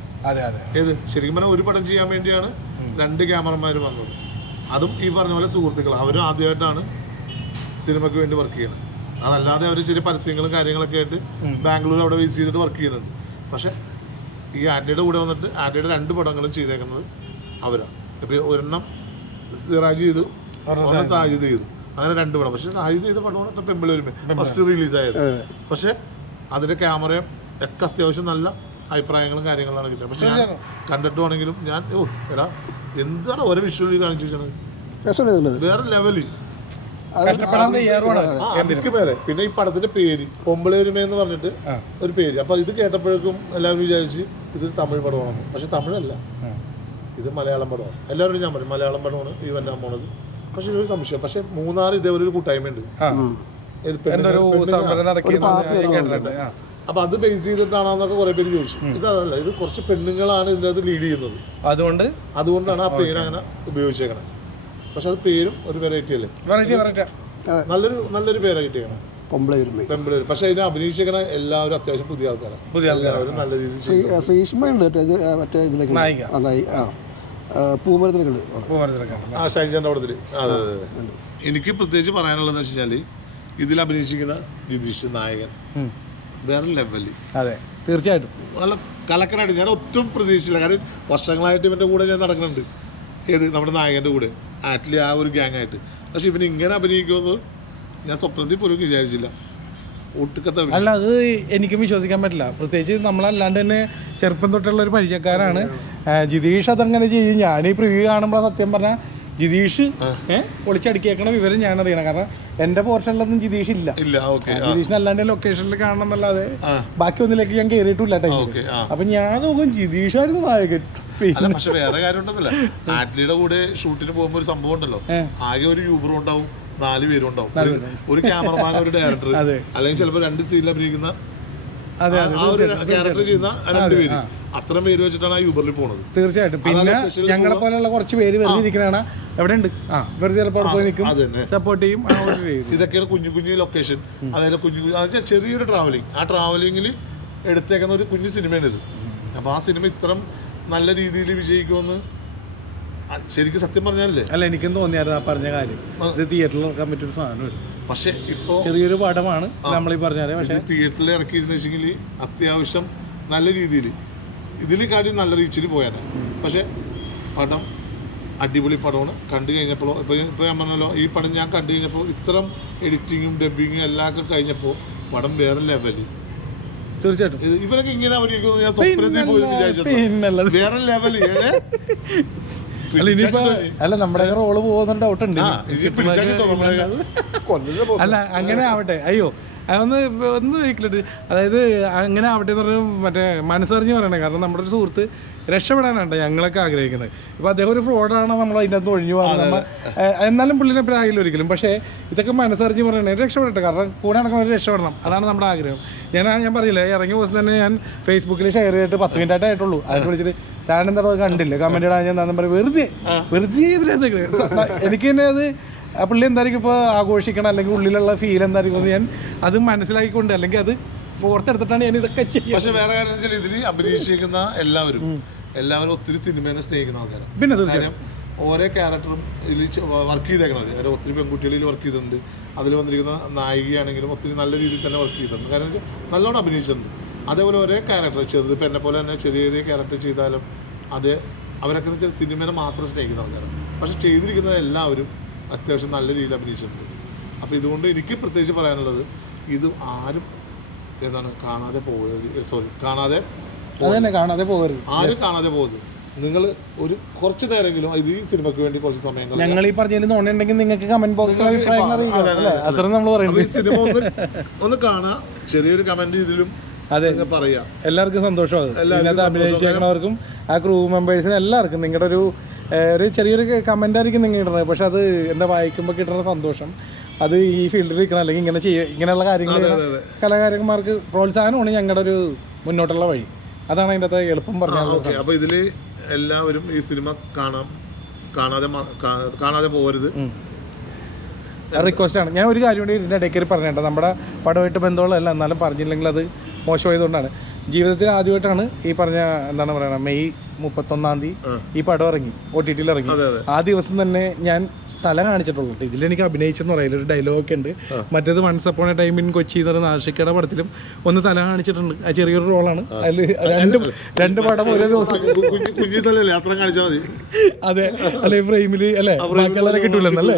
ഏത് ശരിക്കും പറഞ്ഞാൽ ഒരു പടം ചെയ്യാൻ വേണ്ടിയാണ് 2 ക്യാമറമാർ വന്നത്. അതും ഈ പറഞ്ഞ പോലെ സുഹൃത്തുക്കൾ, അവരും ആദ്യമായിട്ടാണ് സിനിമയ്ക്ക് വേണ്ടി വർക്ക് ചെയ്യുന്നത്. അതല്ലാതെ അവർ ചെറിയ പരസ്യങ്ങളും കാര്യങ്ങളൊക്കെ ആയിട്ട് ബാംഗ്ലൂർ അവിടെ ബേസ് ചെയ്തിട്ട് വർക്ക് ചെയ്യുന്നുണ്ട്. പക്ഷെ ഈ ആറ്റ്ലിയുടെ കൂടെ വന്നിട്ട് ആറ്റ്ലിയുടെ 2 പടങ്ങളും ചെയ്തേക്കുന്നത് അവരാണ്. ഇപ്പം ഒരെണ്ണം സിറാജ് ചെയ്തു, ഒരെണ്ണം സാജിദ് ചെയ്തു, അങ്ങനെ 2 പടം. പക്ഷെ സാജിദ് ചെയ്ത പടമാണ് പെമ്പിളി ഒരുമ ഫസ്റ്റ് റിലീസായത്. പക്ഷെ അതിൻ്റെ ക്യാമറയും ഒക്കെ അത്യാവശ്യം നല്ല അഭിപ്രായങ്ങളും കാര്യങ്ങളാണ് കിട്ടുന്നത്. പക്ഷെ ഞാൻ കണ്ടിട്ടുവാണെങ്കിലും ഞാൻ എടാ എന്താണ് ഓരോ വിഷ്വലി കാണിച്ചു വെച്ചത് വേറെ ലെവലിൽ. പിന്നെ ഈ പടത്തിന്റെ പേര് പൊമ്പിളി ഒരുമ എന്ന് പറഞ്ഞിട്ട് ഒരു പേര്. അപ്പൊ ഇത് കേട്ടപ്പോഴേക്കും എല്ലാവരും വിചാരിച്ച് ഇത് തമിഴ് പടമാണ്. പക്ഷെ തമിഴല്ല, ഇത് മലയാളം പടമാണ്. എല്ലാവരും ഞാൻ പറയും മലയാളം പടമാണ് ഈ വരാൻ പോണത്. പക്ഷെ ഒരു സംശയം, പക്ഷെ മൂന്നാർ ഇതേപോലെ ഒരു കൂട്ടായ്മയുണ്ട്. അപ്പൊ അത് ബേസ് ചെയ്തിട്ടാണെന്നൊക്കെ കുറെ പേര് ചോദിച്ചു. ഇതല്ല, ഇത് കുറച്ച് പെണ്ണുങ്ങളാണ് ഇതിനകത്ത് ലീഡ് ചെയ്യുന്നത്. അതുകൊണ്ടാണ് ആ പേര് അങ്ങനെ ഉപയോഗിച്ചേക്കണം. പക്ഷെ അത് പേരും ഒരു വെറൈറ്റി അല്ലേ, നല്ലൊരു പേരാണ് കിട്ടിയാണ് പെമ്പിളി. പക്ഷെ ഇതിനെ അഭിനയിച്ചേക്കണ എല്ലാവരും അത്യാവശ്യം പുതിയ ആൾക്കാരാണ്. എല്ലാവരും നല്ല രീതിയിൽ ഷൈൻചാന്റെ പടത്തില്. അതെ അതെ അതെ. എനിക്ക് പ്രത്യേകിച്ച് പറയാനുള്ളതെന്ന് വെച്ച് കഴിഞ്ഞാൽ ഇതിൽ അഭിനയിച്ചിരിക്കുന്ന ജിതീഷ് നായകൻ വേറെ ലെവലിൽ. അതെ തീർച്ചയായിട്ടും നല്ല കലക്കനായിട്ട്. ഞാൻ ഒട്ടും പ്രതീക്ഷിച്ചില്ല. കാരണം വർഷങ്ങളായിട്ട് ഇവൻ്റെ കൂടെ ഞാൻ നടക്കുന്നുണ്ട്. ഏത് നമ്മുടെ നായകൻ്റെ കൂടെ ആറ്റ്ലി ആ ഒരു ഗ്യാങ് ആയിട്ട്. പക്ഷെ ഇവന് ഇങ്ങനെ അഭിനയിക്കുമെന്ന് ഞാൻ സ്വപ്നത്തിൽ പോലും വിചാരിച്ചില്ല. ഒട്ടുക്കത്തെ അല്ല, അത് എനിക്കും വിശ്വസിക്കാൻ പറ്റില്ല. പ്രത്യേകിച്ച് നമ്മളല്ലാണ്ട് തന്നെ ചെറുപ്പം തൊട്ടുള്ള ഒരു പരിചയക്കാരാണ് ജിതീഷ്. അതങ്ങനെ ചെയ്യും. ഞാൻ ഈ പ്രിവ്യൂ കാണുമ്പോൾ സത്യം പറഞ്ഞാൽ ജിതീഷ് പൊളിച്ചടുക്കിയേക്കണ വിവരം ഞാൻ അറിയണം. കാരണം എന്റെ പോർഷനിലൊന്നും ജിതീഷ് ഇല്ല. ജിതീഷിന് അല്ലാണ്ട് ലൊക്കേഷനിൽ കാണണം എന്നല്ലാതെ ബാക്കി ഒന്നിലേക്ക് ഞാൻ കയറിയിട്ടില്ല. അപ്പൊ ഞാൻ നോക്കും ജിതീഷായിരുന്നു നായകൻ. പക്ഷെ വേറെ കാര്യം ഉണ്ടെന്നില്ല, ആറ്റ്ലിയുടെ കൂടെ ഷൂട്ടിന് പോകുമ്പോ ഒരു സംഭവം ഉണ്ടല്ലോ, ആകെ ഒരു യൂബറും ഉണ്ടാവും, 4 പേരും ഉണ്ടാവും, ഒരു ക്യാമറമാൻ, ഒരു ഡയറക്ടർ, അല്ലെങ്കിൽ ചിലപ്പോൾ 2 സീനിൽ അഭിനയിക്കുന്ന ക്യാരക്ടർ ചെയ്യുന്ന 2 പേര്, അത്രയും പേര് വെച്ചിട്ടാണ് ആ യൂബറിൽ പോണത്. തീർച്ചയായിട്ടും. പിന്നെ ഞങ്ങളെ പോലെയുള്ള കുറച്ച് പേര് വെറുതെ ഇരിക്കണ എവിടെ ഉണ്ട്, വെറുതെ ചിലപ്പോൾ പോയി നിൽക്കും, സപ്പോർട്ട് ചെയ്യും. ഇതൊക്കെയാണ് കുഞ്ഞു കുഞ്ഞു ലൊക്കേഷൻ, അതായത് കുഞ്ഞു ചെറിയൊരു ട്രാവലിംഗ്. ആ ട്രാവലിംഗിൽ എടുത്തേക്കുന്ന ഒരു കുഞ്ഞു സിനിമയാണ് ഇത്. അപ്പോൾ ആ സിനിമ ഇത്രയും നല്ല രീതിയിൽ വിജയിക്കുമെന്ന് ശരിക്കും സത്യം പറഞ്ഞാലേ അല്ല, എനിക്കും തോന്നിയായിരുന്നു ആ പറഞ്ഞ കാര്യം. ഇത് തിയേറ്ററിൽ ഇറക്കാൻ പറ്റിയൊരു സാധനമല്ല. പക്ഷെ ഇപ്പോൾ ചെറിയൊരു പടമാണ് നമ്മളീ പറഞ്ഞാൽ. പക്ഷേ തിയേറ്ററിൽ ഇറക്കിയിരുന്നെങ്കിൽ അത്യാവശ്യം നല്ല രീതിയിൽ ഇതിൽ കാര്യം നല്ല റീച്ചിൽ പോയാനെ. പക്ഷെ പടം അടിപൊളി പടമാണ്. കണ്ടു കഴിഞ്ഞപ്പോൾ ഇപ്പോൾ ഞാൻ പറഞ്ഞല്ലോ, ഈ പടം ഞാൻ കണ്ടു കഴിഞ്ഞപ്പോൾ ഇത്തരം എഡിറ്റിങ്ങും ഡബിങ്ങും എല്ലാം കഴിഞ്ഞപ്പോൾ പടം വേറെ ലെവല്. തീർച്ചയായിട്ടും ഇവരൊക്കെ ഇങ്ങനെ അഭിനയിക്കുന്നത് ഞാൻ സ്വപ്നത്തിൽ പോയി വിചാരിച്ചത്. വേറെ ലെവല്. അല്ല, നമ്മുടെ റോള് പോകുന്ന ഡൗട്ട് ഉണ്ട്. അല്ല, അങ്ങനെ ആവട്ടെ. അയ്യോ, അതൊന്ന് വീക്കിലിട്ട്, അതായത് അങ്ങനെ ആവട്ടെ എന്ന് പറഞ്ഞാൽ മറ്റേ മനസ്സറിഞ്ഞ് പറയണേ. കാരണം നമ്മുടെ ഒരു സുഹൃത്ത് രക്ഷപ്പെടാനാണ് ഞങ്ങളൊക്കെ ആഗ്രഹിക്കുന്നത്. ഇപ്പോൾ അദ്ദേഹം ഒരു ഫ്രോഡാണ്, നമ്മൾ അതിൻ്റെ അകത്ത് ഒഴിഞ്ഞു പോകുന്നത്. എന്നാലും പുള്ളിനെ പ്രാഗില്ല ഒരിക്കലും. പക്ഷേ ഇതൊക്കെ മനസ്സറിഞ്ഞ് പറയണേ, രക്ഷപ്പെടട്ടെ. കാരണം കൂടെ നടക്കുന്നവർ രക്ഷപ്പെടണം, അതാണ് നമ്മുടെ ആഗ്രഹം. ഞാൻ പറയില്ല, ഇറങ്ങിയ ദിവസം തന്നെ ഞാൻ ഫേസ്ബുക്കിൽ ഷെയർ ചെയ്തിട്ട് 10 മിനിറ്റ് ആയിട്ടുള്ളൂ. അതിന് വിളിച്ചിട്ട് താനെന്താ കണ്ടില്ല, കമൻറ്റ് ഇടാൻ ഞാൻ എന്താണെന്ന് പറയും. വെറുതെ എനിക്ക് തന്നെ അത് പുള്ളി എന്തായിരിക്കും ഇപ്പോൾ ആഘോഷിക്കണം, അല്ലെങ്കിൽ ഉള്ളിലുള്ള ഫീൽ എന്തായിരിക്കും ഞാൻ അത് മനസ്സിലാക്കിക്കൊണ്ട്, അല്ലെങ്കിൽ അത് ഓർത്തെടുത്തിട്ടാണ് ഞാൻ ഇതൊക്കെ ചെയ്യുന്നത്. പക്ഷെ വേറെ കാര്യം വെച്ചാൽ ഇതിൽ അഭിനയിച്ചിരിക്കുന്ന എല്ലാവരും ഒത്തിരി സിനിമേനെ സ്നേഹിക്കുന്ന ആൾക്കാരാണ്. പിന്നെ തീർച്ചയായും ഓരോ ക്യാരക്ടറും ഇതിൽ വർക്ക് ചെയ്തേക്കണവർ. കാരണം ഒത്തിരി പെൺകുട്ടികളിൽ വർക്ക് ചെയ്തിട്ടുണ്ട്. അതിൽ വന്നിരിക്കുന്ന നായികയാണെങ്കിലും ഒത്തിരി നല്ല രീതിയിൽ തന്നെ വർക്ക് ചെയ്തിട്ടുണ്ട്. കാരണം വെച്ചാൽ നല്ലോണം അഭിനയിച്ചിട്ടുണ്ട്. അതേപോലെ ഓരോ ക്യാരക്ടർ ചെറുത്, ഇപ്പം എന്നെ പോലെ തന്നെ ചെറിയ ചെറിയ ക്യാരക്ടർ ചെയ്താലും അത് അവരൊക്കെ എന്ന് വെച്ചാൽ സിനിമേനെ മാത്രം സ്നേഹിക്കുന്ന ആൾക്കാരാണ്. പക്ഷെ ചെയ്തിരിക്കുന്നത് എല്ലാവരും അത്യാവശ്യം നല്ല രീതിയിൽ അഭിനയിച്ചിട്ടുണ്ട്. അപ്പോൾ ഇതുകൊണ്ട് എനിക്ക് പ്രത്യേകിച്ച് പറയാനുള്ളത്, ഇത് ആരും കാണാതെ പോകരുത്. ആരും കാണാതെ പോകരുത്. നിങ്ങൾ ഒരു കുറച്ച് നേരമെങ്കിലും ഇത് ഈ സിനിമയ്ക്ക് വേണ്ടി കുറച്ച് സമയം ഞങ്ങൾ ഈ പറഞ്ഞതിൽ നോണുണ്ടെങ്കിൽ നിങ്ങൾക്ക് കമന്റ് ബോക്സിൽ അഭിപ്രായങ്ങൾ അത്ര നമ്മൾ പറയുന്നത്. സിനിമ ഒന്ന് കാണാ, ചെറിയൊരു കമന്റ് ഇതിലും പറയാം. എല്ലാവർക്കും സന്തോഷമാകും. ഇതിനകത്ത് അഭിനയിച്ചേക്കുന്നവർക്കും ആ ക്രൂ മെമ്പേഴ്സിനും എല്ലാവർക്കും നിങ്ങളുടെ ഒരു ചെറിയൊരു കമന്റ് ആയിരിക്കും നിങ്ങൾ ഇടുന്നത്. പക്ഷെ അത് എന്താ വായിക്കുമ്പോൾ കിട്ടുന്ന സന്തോഷം, അത് ഈ ഫീൽഡിൽ നിൽക്കണം, അല്ലെങ്കിൽ ഇങ്ങനെയുള്ള കാര്യങ്ങൾ കലാകാരന്മാർക്ക് പ്രോത്സാഹനമാണ് ഞങ്ങളുടെ ഒരു മുന്നോട്ടുള്ള വഴി. അതാണ് അതിൻ്റെ അകത്ത് എളുപ്പം പറഞ്ഞത്. അപ്പോൾ ഇതിൽ എല്ലാവരും ഈ സിനിമ കാണാതെ പോകരുത്, റിക്വസ്റ്റാണ്. ഞാൻ ഒരു കാര്യം കൂടി ഇതിൻ്റെ ഇടയ്ക്ക് പറഞ്ഞിട്ടുണ്ട്. നമ്മുടെ പടമായിട്ട് ബന്ധമുള്ളതല്ല, എന്നാലും പറഞ്ഞില്ലെങ്കിൽ അത് മോശമായതുകൊണ്ടാണ്. ജീവിതത്തിൽ ആദ്യമായിട്ടാണ് ഈ പറഞ്ഞ എന്താണ് പറയുക, മെയ് 31-ാം തീയതി ഈ പടം ഇറങ്ങി, OTT-ൽ ഇറങ്ങി. ആ ദിവസം തന്നെ ഞാൻ തല കാണിച്ചിട്ടുള്ളൂ. ഇതിലെനിക്ക് അഭിനയിച്ചെന്ന് പറയില്ല, ഒരു ഡയലോഗൊക്കെ ഉണ്ട്. മറ്റേത് once upon a time in Kochi എന്ന് പറയുന്ന ആഷിക്കയുടെ പടത്തിലും ഒന്ന് തല കാണിച്ചിട്ടുണ്ട്. അത് ചെറിയൊരു റോളാണ്. അതിൽ രണ്ട് പടം ഒരേ ദിവസം. അതെ, അല്ലെ ഫ്രെയിമിൽ അല്ലേ, ബാക്കിയുള്ളവരെ കിട്ടൂലെന്നല്ലേ.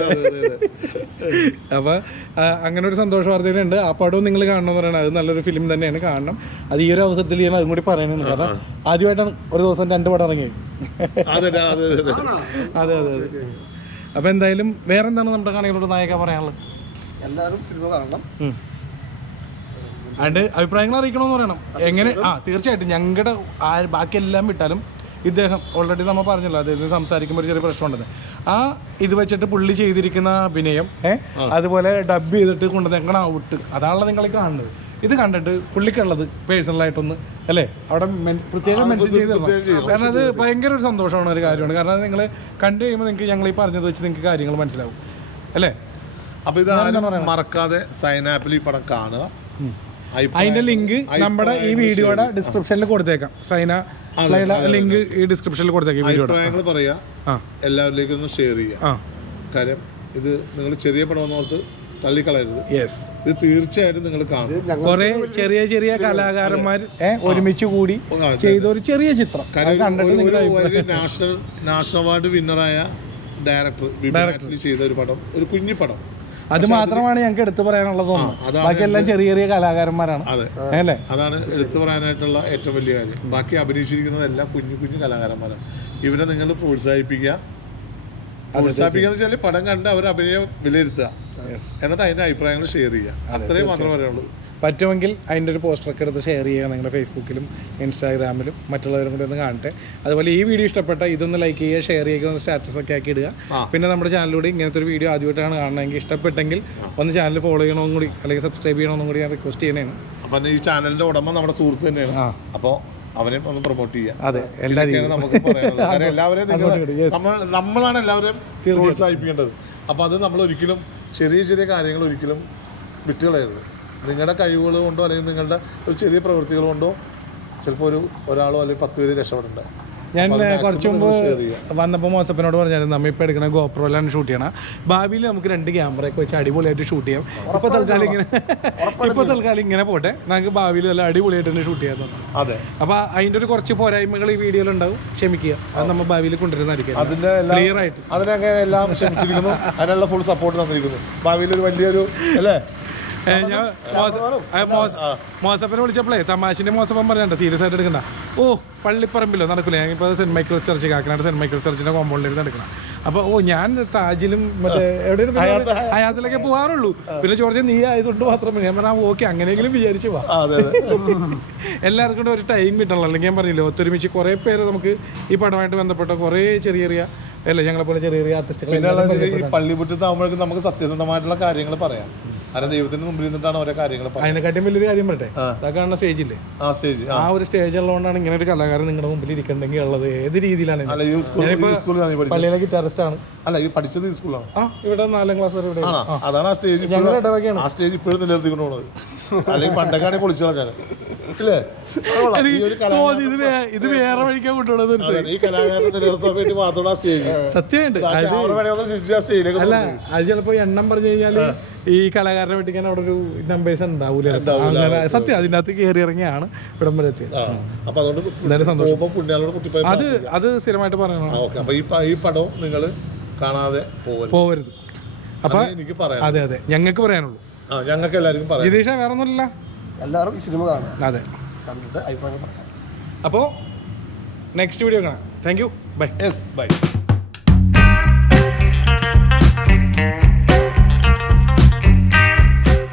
അപ്പോൾ അങ്ങനെ ഒരു സന്തോഷ വാർത്തയുണ്ട്. ആ പടവും നിങ്ങൾ കാണണമെന്ന് പറയുന്നത്, അത് നല്ലൊരു ഫിലിം തന്നെയാണ്, കാണണം. അത് ഈ ഒരു അവസരത്തിൽ ഞാൻ അതും കൂടി പറയണമെന്ന്. കാരണം ആദ്യമായിട്ടാണ് ഒരു ദിവസം 2 പടം ഇറങ്ങിയത്. അതെ. അപ്പോൾ എന്തായാലും വേറെ എന്താണ് നമ്മുടെ കാണികളോട് നായക പറയാനുള്ളത്? എല്ലാവരും സിനിമ കാണണം, അതിൻ്റെ അഭിപ്രായങ്ങൾ അറിയിക്കണമെന്ന് പറയണം. എങ്ങനെ തീർച്ചയായിട്ടും ഞങ്ങളുടെ ബാക്കിയെല്ലാം വിട്ടാലും ഇദ്ദേഹം ഓൾറെഡി നമ്മൾ പറഞ്ഞല്ലോ, അദ്ദേഹത്തിന് സംസാരിക്കുമ്പോൾ ഒരു ചെറിയ പ്രശ്നമുണ്ടെന്ന്. ഇത് വെച്ചിട്ട് പുള്ളി ചെയ്തിരിക്കുന്ന അഭിനയം, അതുപോലെ ഡബ് ചെയ്തിട്ട് കൊണ്ടുവന്നേക്കണ ഔട്ട്, അതാണല്ലോ നിങ്ങൾ കാണുന്നത്. ഇത് കണ്ടിട്ട് പുള്ളിക്കുള്ളത് പേഴ്സണലായിട്ടൊന്ന് അല്ലേ അവിടെ പ്രത്യേകം മെൻഷൻ ചെയ്ത് തരണം. കാരണം അത് ഭയങ്കര ഒരു സന്തോഷമാണ്, ഒരു കാര്യമാണ്. കാരണം നിങ്ങൾ കണ്ടു കഴിയുമ്പോൾ നിങ്ങൾക്ക് ഞങ്ങൾ ഈ പറഞ്ഞത് വെച്ച് നിങ്ങൾക്ക് കാര്യങ്ങൾ മനസ്സിലാവും അല്ലേ. അപ്പോൾ ഇത് മറക്കാതെ സൈൻ ആപ്പിൽ ഈ പടം കാണുക. അതിൻ്റെ ലിങ്ക് നമ്മുടെ ഈ വീഡിയോയുടെ ഡിസ്ക്രിപ്ഷനിൽ കൊടുത്തേക്കാം. സൈന ലിങ്ക് ഈ ഡിസ്ക്രിപ്ഷനിൽ കൊടുത്തേക്കാം. അഭിപ്രായങ്ങൾ പറയാ, എല്ലാവരിലേക്കും ഒന്ന് ഷെയർ ചെയ്യുക. കാര്യം ഇത് നിങ്ങൾ ചെറിയ പടം ഓർത്ത് തള്ളിക്കളയരുത്. ഇത് തീർച്ചയായിട്ടും നിങ്ങൾ കാണും. കുറെ ചെറിയ കലാകാരന്മാർ ഒരുമിച്ച് കൂടി ചെയ്ത ഒരു ചെറിയ ചിത്രം. നാഷണൽ അവാർഡ് വിന്നറായ ഡയറക്ടർ ചെയ്ത ഒരു പടം, ഒരു കുഞ്ഞു പടം. അത് മാത്രമാണ് ഞങ്ങൾക്ക് എടുത്തു പറയാനുള്ളതൊന്നും. ബാക്കിയെല്ലാം ചെറിയ കലാകാരന്മാരാണ് അല്ലേ. അതാണ് എടുത്തു പറയാനായിട്ടുള്ള ഏറ്റവും വലിയ കാര്യം. ബാക്കി അഭിനയിച്ചിരിക്കുന്നതെല്ലാം കുഞ്ഞു കലാകാരന്മാരാണ്. ഇവരെ നിങ്ങൾ പ്രോത്സാഹിപ്പിക്കുക. പ്രോത്സാഹിപ്പിക്കാന്ന് വെച്ചാൽ പടം കണ്ട് അവർ അഭിനയം വിലയിരുത്തുക, എന്നിട്ട് അതിന്റെ അഭിപ്രായങ്ങൾ ഷെയർ ചെയ്യുക, അത്രയും മാത്രമേ പറയുള്ളൂ. പറ്റുമെങ്കിൽ അതിൻ്റെ ഒരു പോസ്റ്ററൊക്കെ എടുത്ത് ഷെയർ ചെയ്യുക നിങ്ങളുടെ ഫേസ്ബുക്കിലും ഇൻസ്റ്റാഗ്രാമിലും, മറ്റുള്ളവരും കൂടി ഒന്ന് കാണട്ടെ. അതുപോലെ ഈ വീഡിയോ ഇഷ്ടപ്പെട്ട ഇതൊന്ന് ലൈക്ക് ചെയ്യുക, ഷെയർ ചെയ്യുക, ഒന്ന് സ്റ്റാറ്റസ് ഒക്കെ ആക്കി ഇടുക. പിന്നെ നമ്മുടെ ചാനലിലൂടെ ഇങ്ങനത്തെ ഒരു വീഡിയോ ആദ്യമായിട്ടാണ് കാണണമെങ്കിൽ ഇഷ്ടപ്പെട്ടെങ്കിൽ ഒന്ന് ചാനൽ ഫോളോ ചെയ്യണമെന്നും കൂടി അല്ലെങ്കിൽ സബ്സ്ക്രൈബ് ചെയ്യണമെന്നും കൂടി ഞാൻ റിക്വസ്റ്റ് ചെയ്യുന്നതാണ്. അപ്പം ഈ ചാനലിന്റെ ഉടമ നമ്മുടെ സുഹൃത്ത് തന്നെയാണ്, അപ്പോൾ അവനെ ഒന്ന് പ്രൊമോട്ട് ചെയ്യുക. അതെ, എല്ലാവരും നമുക്ക് പറയാനുള്ളത്. കാരണം എല്ലാവരെയും നമ്മളാണ് എല്ലാവരെയും പ്രോത്സാഹിപ്പിക്കേണ്ടത്. അപ്പോൾ അത് നമ്മൾ ഒരിക്കലും ചെറിയ ചെറിയ കാര്യങ്ങൾ ഒരിക്കലും വിട്ടുകളയരുത്. നിങ്ങളുടെ കഴിവുകൾ കൊണ്ടോ അല്ലെങ്കിൽ നിങ്ങളുടെ ഒരു ചെറിയ പ്രവൃത്തികൾ കൊണ്ടോ ചിലപ്പോൾ ഒരാളോ അല്ലെങ്കിൽ 10 പേര് രക്ഷപ്പെടേണ്ടത്. ഞാൻ കുറച്ച് മുമ്പ് വന്നപ്പോൾ മോസപ്പനോട് പറഞ്ഞായിരുന്നു നമ്മൾ ഇപ്പോൾ എടുക്കുന്ന ഗോപ്രോയിലാണ് ഷൂട്ട് ചെയ്യണം, ഭാവിയിൽ നമുക്ക് 2 ക്യാമറയൊക്കെ വെച്ച് അടിപൊളിയായിട്ട് ഷൂട്ട് ചെയ്യാം. ഇപ്പോൾ തൽക്കാലം ഇങ്ങനെ പോട്ടെ, നമുക്ക് ഭാവിയിൽ നല്ല അടിപൊളിയായിട്ട് തന്നെ ഷൂട്ട് ചെയ്യാൻ തോന്നും. അതെ, അപ്പോൾ അതിൻ്റെ ഒരു കുറച്ച് പോരായ്മകൾ ഈ വീഡിയോയിൽ ഉണ്ടാവും, ക്ഷമിക്കുക. അത് നമ്മൾ ഭാവിയിൽ കൊണ്ടുവരുന്നതായിരിക്കും ക്ലിയർ ആയിട്ട്. അതിനൊക്കെ എല്ലാം ക്ഷമിച്ചിരിക്കുന്നു, അതിനുള്ള ഫുൾ സപ്പോർട്ട് തന്നിരിക്കുന്നു. ഭാവിയിൽ ഒരു വലിയൊരു അല്ലേ. ഞാൻ മോസപ്പനെ വിളിച്ചപ്പോഴേ തമാശിന്റെ മോസപ്പൻ പറഞ്ഞിട്ടുണ്ട് സീരിയസ് ആയിട്ട് എടുക്കണ്ട. പള്ളിപ്പറമ്പിലോ നടക്കില്ല, ഞാനിപ്പോൾ Saint Michael's church, Kakkanad Saint Michael's ചർച്ചിന്റെ കോമ്പൗണ്ടിൽ നടക്കണം. അപ്പോൾ ഞാൻ താജിലും മറ്റേ എവിടെയും ഹയാത്തിലൊക്കെ പോകാറുള്ളൂ. പിന്നെ ജോർജ് നീ ആയതുകൊണ്ട് മാത്രമേ ഞാൻ പറഞ്ഞാൽ ഓക്കെ അങ്ങനെയെങ്കിലും വിചാരിച്ചു പോവാം. എല്ലാവർക്കും ഒരു ടൈം കിട്ടണല്ലോ. അല്ലെങ്കിൽ ഞാൻ പറഞ്ഞില്ലേ, ഒത്തൊരുമിച്ച് കുറേ പേര് നമുക്ക് ഈ പടമായിട്ട് ബന്ധപ്പെട്ട കുറേ ചെറിയ അല്ല ഞങ്ങളെപ്പോലെ ചെറിയ ആർട്ടിസ്റ്റുകൾ പള്ളിമുറ്റത്താകുമ്പോഴേക്കും നമുക്ക് സത്യസന്ധമായിട്ടുള്ള കാര്യങ്ങൾ പറയാം. അല്ല, ദൈവത്തിന് മുമ്പിൽ നിന്നിട്ടാണ് ഓരോ കാര്യങ്ങൾ. അതിനെക്കാട്ടും വലിയൊരു കാര്യം പറയട്ടെ, അതൊക്കെ സ്റ്റേജില്ലേ, ആ ഒരു സ്റ്റേജ് ഉള്ളതുകൊണ്ടാണ് ഇങ്ങനെ ഒരു കലാകാരൻ നിങ്ങളുടെ മുമ്പിൽ ഇരിക്കണ്ടെങ്കിൽ ഉള്ളത് ഏത് രീതിയിലാണ്. പള്ളിയിലെ ഗിറ്റാറിസ്റ്റ് ആണ്. അല്ല, ഈ പഠിച്ചത് ഈ സ്കൂളാണ്. ഇവിടെ 4ാം ക്ലാസ് വരെ ഇവിടെ. അതാണ് ആ സ്റ്റേജ്. ആ സ്റ്റേജ് ഇപ്പോഴും നിലനിർത്തിക്കൊണ്ട് പോകുന്നത്. അല്ലെങ്കിൽ പണ്ടൊക്കെയാണ് പൊളിച്ചോളാം ഞാൻ ഇല്ലേ. ഇത് വേറെ വഴിക്കാൻ കൊണ്ടുപോകുന്നത് ഈ കലാകാരനെ നിലനിർത്താൻ വേണ്ടി മാത്രമാണ് ആ സ്റ്റേജ്. സത്യമായിട്ട് അല്ല, അത് ചിലപ്പോ എണ്ണം പറഞ്ഞു കഴിഞ്ഞാല് ഈ കലാകാരനെ വെട്ടിക്കാൻ അവിടെ ഒരു നമ്പേഴ്സ് ഉണ്ടാവൂല. സത്യം, അതിൻ്റെ അകത്ത് കയറി ഇറങ്ങിയാണ് ഇവിടം വരെ എത്തിയത്. എന്തായാലും സന്തോഷം. അത് സ്ഥിരമായിട്ട് പറയണം. ഈ പടം നിങ്ങൾ കാണാതെ പോവരുത്. അപ്പൊ എനിക്ക് പറയാം. അതെ, ഞങ്ങൾക്ക് പറയാനുള്ളൂ. ഞങ്ങൾക്ക് എല്ലാവർക്കും പറയാം. ജിതീഷ വേറെ ഒന്നുമില്ല, എല്ലാവരും ഈ സിനിമ കാണാം. അതെ, കണ്ടിട്ട് അഭിപ്രായം പറയാം. അപ്പോൾ നെക്സ്റ്റ് വീഡിയോ കാണാം. Thank you, bye. ബൈ.